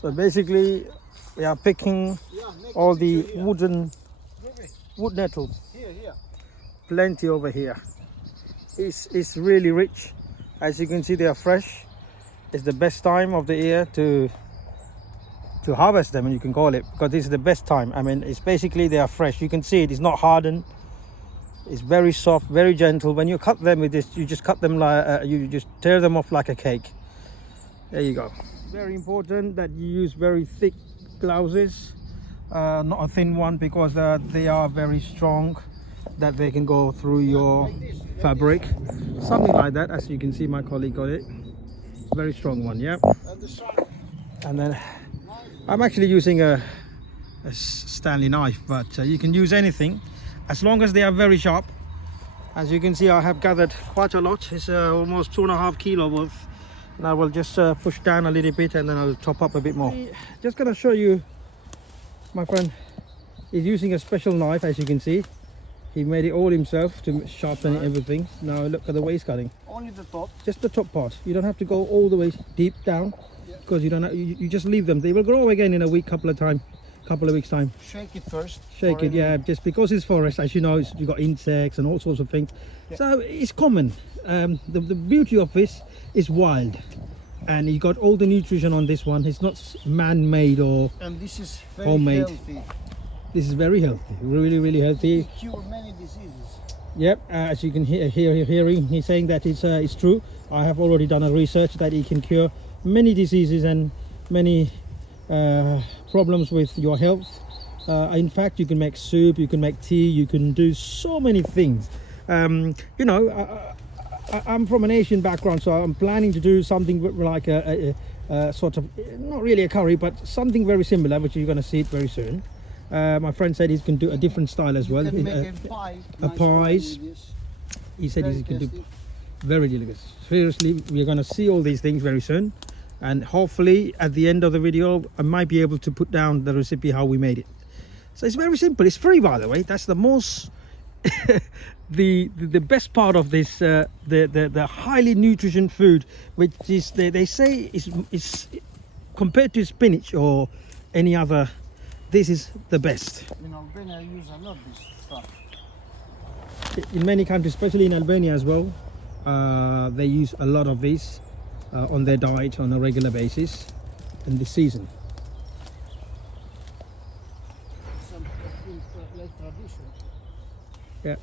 So basically we are picking all the wood nettle. Plenty over here. It's really rich. As you can see, they are fresh. It's the best time of the year to harvest them, and you can call it, because this is the best time. I mean, it's basically they are fresh. You can see it's not hardened. It's very soft, very gentle. When you cut them with this, you just cut them like you just tear them off like a cake. There you go. Very important that you use very thick blouses, not a thin one, because they are very strong, that they can go through your fabric. Something like that. As you can see, my colleague got it. Very strong one, yeah. And then I'm actually using a Stanley knife, but you can use anything as long as they are very sharp. As you can see, I have gathered quite a lot. It's almost 2.5 kilo worth, and I will just push down a little bit, and then I'll top up a bit more. Just gonna show you, my friend is using a special knife. As you can see, he made it all himself to sharpen everything. Now look at the way he's cutting. Only the top. Just the top part. You don't have to go all the way deep down, because you don't have, you just leave them. They will grow again in a couple of weeks time. Shake it first. Shake it, yeah. Just because it's forest, as you know, you've got insects and all sorts of things. Yeah. So it's common. The beauty of this is wild, and you got all the nutrition on this one. It's not man-made or and this is very homemade. Healthy. This is very healthy, really healthy. Cure many diseases. Yep, as you can hearing, he's saying that it's true. I have already done a research that it can cure many diseases and many problems with your health. In fact, you can make soup, you can make tea, you can do so many things. You know, I'm from an Asian background, so I'm planning to do something like a sort of, not really a curry, but something very similar, which you're going to see it very soon. My friend said he's going to do a different style as well. You can make a pie. Nice pies. pie with this. He said Very he can do tasty. very delicious. Seriously, we're going to see all these things very soon, and hopefully at the end of the video I might be able to put down the recipe how we made it. So it's very simple. It's free, by the way. That's the most the best part of this, the highly nutrition food, which is they say is compared to spinach or any other, this is the best. In Albania, I use a lot this stuff. In many countries, especially in Albania as well, they use a lot of these on their diet on a regular basis in this season. Some like tradition. Yeah.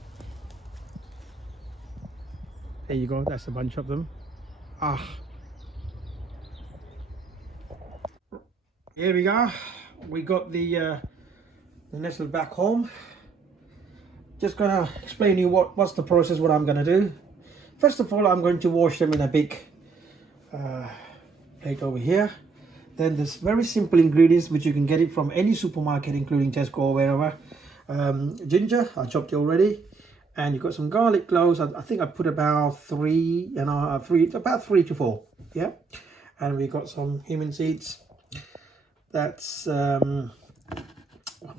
There you go. That's a bunch of them. Ah. Here we go. We got the nettle back home. Just gonna explain you what's the process, what I'm gonna do. First of all, I'm going to wash them in a big plate over here. Then there's very simple ingredients which you can get it from any supermarket, including Tesco or wherever. Ginger, I chopped it already, and you've got some garlic cloves. I think I put about three to four. Yeah, and we got some cumin seeds. That's what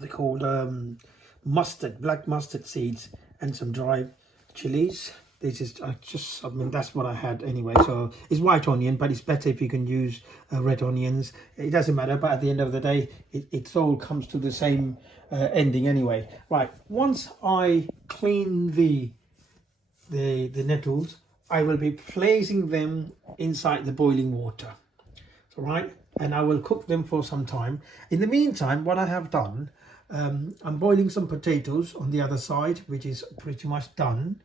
they called, mustard, black mustard seeds, and some dried chilies. This is I mean, that's what I had anyway. So it's white onion, but it's better if you can use red onions. It doesn't matter, but at the end of the day, it all comes to the same ending anyway. Right, once I clean the nettles, I will be placing them inside the boiling water. So right, and I will cook them for some time. In the meantime, what I have done, I'm boiling some potatoes on the other side, which is pretty much done.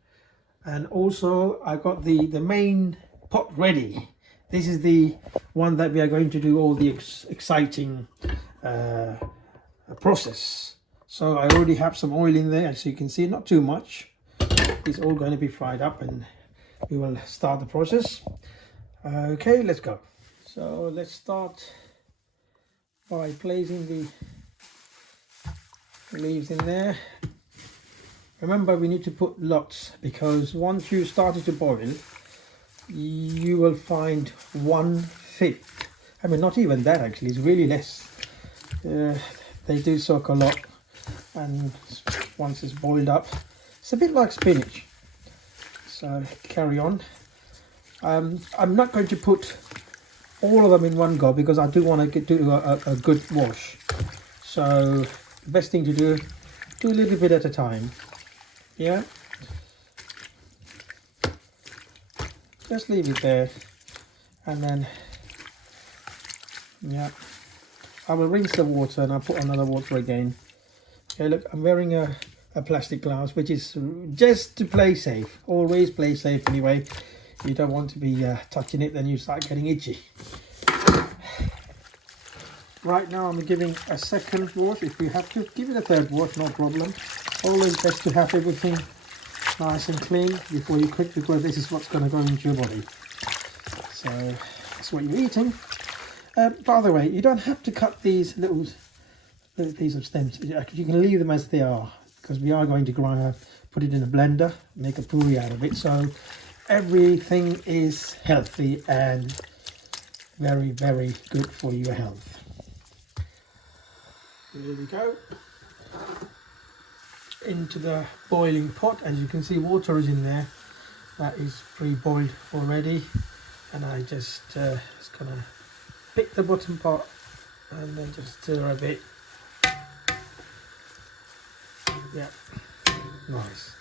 And also I got the main pot ready. This is the one that we are going to do all the exciting process. So I already have some oil in there, as you can see, not too much. It's all going to be fried up, and we will start the process. Okay, let's go. So let's start by placing the leaves in there. Remember, we need to put lots, because once you started to boil, you will find 1/5. I mean, not even that actually, it's really less. They do soak a lot, and once it's boiled up, it's a bit like spinach. So carry on. I'm not going to put all of them in one go because I do want to do a good wash. So the best thing to do a little bit at a time. Yeah, just leave it there, and then yeah, I will rinse the water and I'll put another water again. Okay, look, I'm wearing a plastic gloves, which is just to play safe. Always play safe anyway. You don't want to be touching it, then you start getting itchy. Right now I'm giving a second wash. If you have to, give it a third wash, no problem. Always best to have everything nice and clean before you cook, because this is what's going to go into your body. So that's what you're eating. By the way, you don't have to cut these little piece of stems. You can leave them as they are, because we are going to grind, put it in a blender, make a puree out of it. So everything is healthy and very, very good for your health. There we go. Into the boiling pot. As you can see, water is in there. That is pre-boiled already, and I just gonna pick the bottom part and then just stir a bit. Yeah, nice.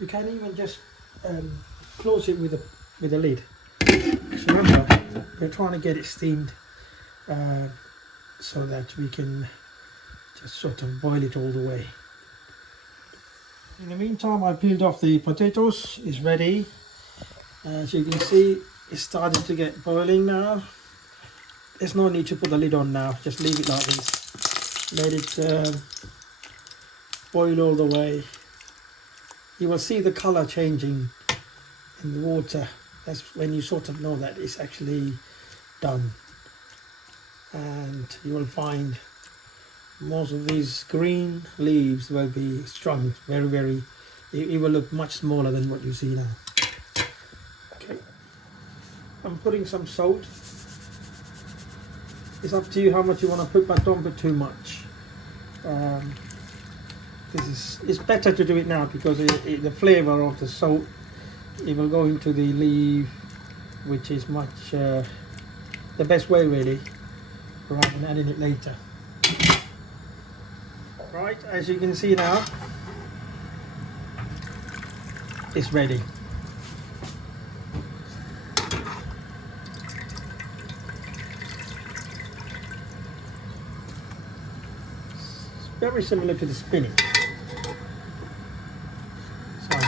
You can even just close it with a lid. Because remember, we're trying to get it steamed so that we can just sort of boil it all the way. In the meantime, I peeled off the potatoes. It's ready. As you can see, it's starting to get boiling now. There's no need to put the lid on now. Just leave it like this. Let it boil all the way. You will see the color changing in the water. That's when you sort of know that it's actually done. And you will find most of these green leaves will be strung very, it will look much smaller than what you see now. Okay, I'm putting some salt. It's up to you how much you want to put, but don't put too much. It's better to do it now because the flavor of the salt, it will go into the leaf, which is much the best way really, rather than adding it later. Right, as you can see now, it's ready. It's very similar to the spinning. So,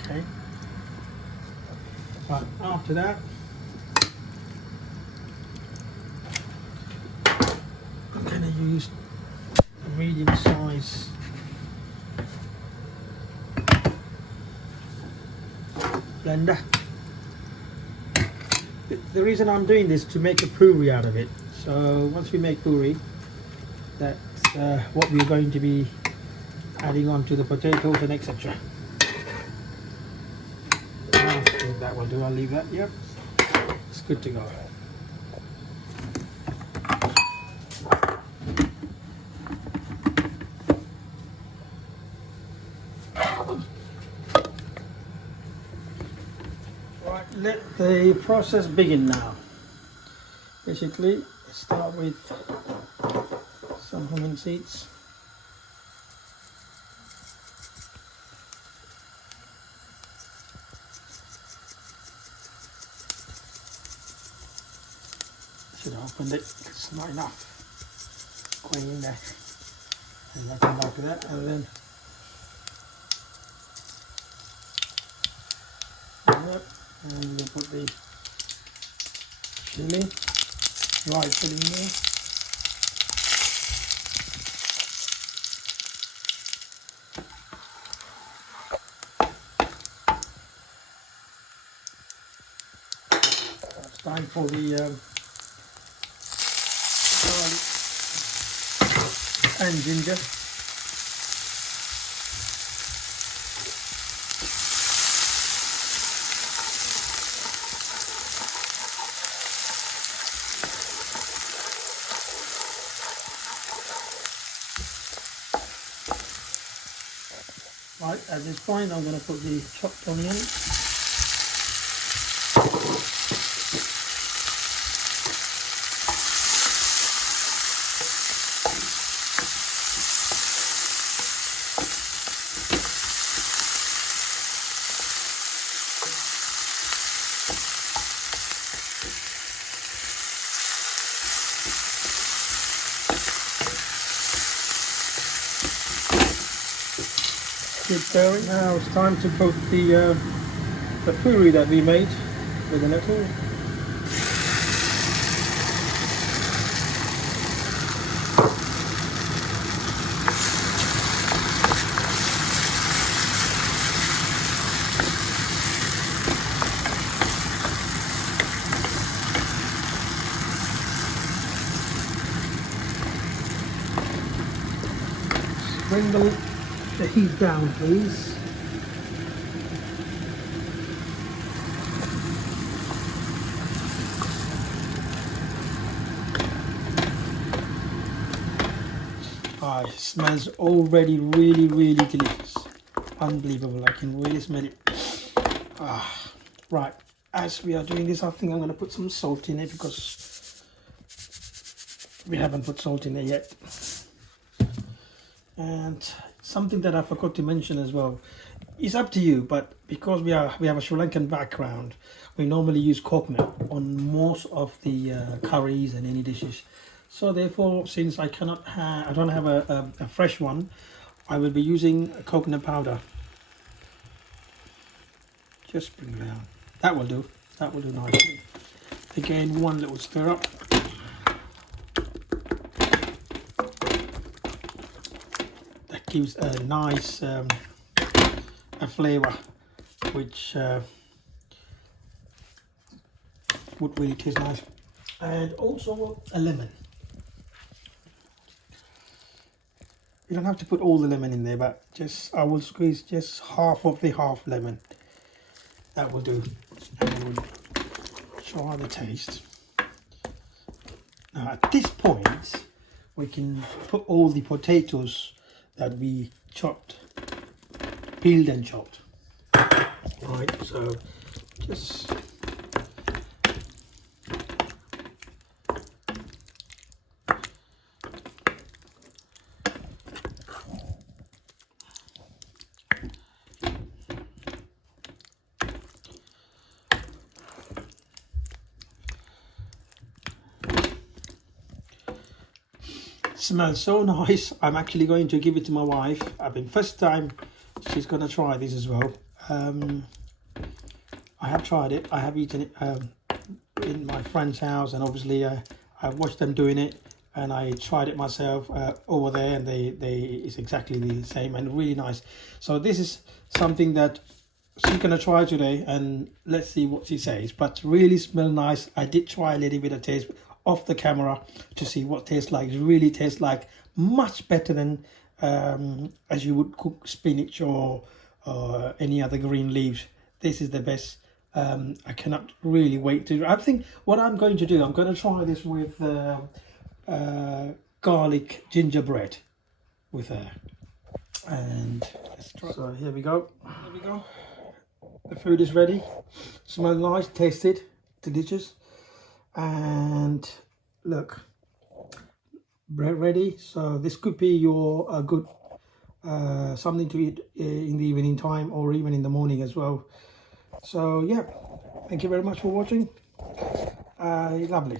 okay. Right, after that, I'm going to use a medium size blender. The reason I'm doing this is to make a puree out of it. So once we make puree, that's what we're going to be adding on to the potatoes and etc. I think that will do. I'll leave that. Yep, it's good to go. Right, let the process begin now. Basically, start with some lemon seeds. Should have opened it, it's not enough going in there. And I'll come back to that, and then and we'll put the chili right filling there. It's time for the garlic and ginger. Right, at this point I'm going to put the chopped onion. Keep stirring. Now it's time to put the puree that we made with the nettle. Bring the heat down, please. Ah, it smells already really delicious. Unbelievable, I can really smell it. Ah, right, as we are doing this, I think I'm going to put some salt in it because we haven't put salt in it yet. And something that I forgot to mention as well, it's up to you, but because we have a Sri Lankan background, we normally use coconut on most of the curries and any dishes. So therefore, since I don't have a fresh one, I will be using coconut powder. Just bring it down. That will do. That will do nicely. Again, one little stir up. That gives a nice a flavour, which would really taste nice. And also a lemon. You don't have to put all the lemon in there, but I will squeeze just half of the half lemon. That will do. And we'll try the taste. Now at this point, we can put all the potatoes that we chopped, peeled and chopped. Right, so just smells so nice. I'm actually going to give it to my wife. First time she's going to try this as well. I have tried it. I have eaten it in my friend's house, and obviously I watched them doing it, and I tried it myself over there, and it's exactly the same and really nice. So this is something that she's gonna try today, and let's see what she says. But really smell nice. I did try a little bit of taste off the camera to see what tastes like. It really tastes like much better than as you would cook spinach or any other green leaves. This is the best. I cannot really wait to. I think what I'm going to do, I'm going to try this with garlic gingerbread with her. And let's try. So here we go. Here we go. The food is ready. Smells nice, tasted delicious, and look, bread ready. So this could be your good something to eat in the evening time or even in the morning as well. So yeah, thank you very much for watching. Lovely.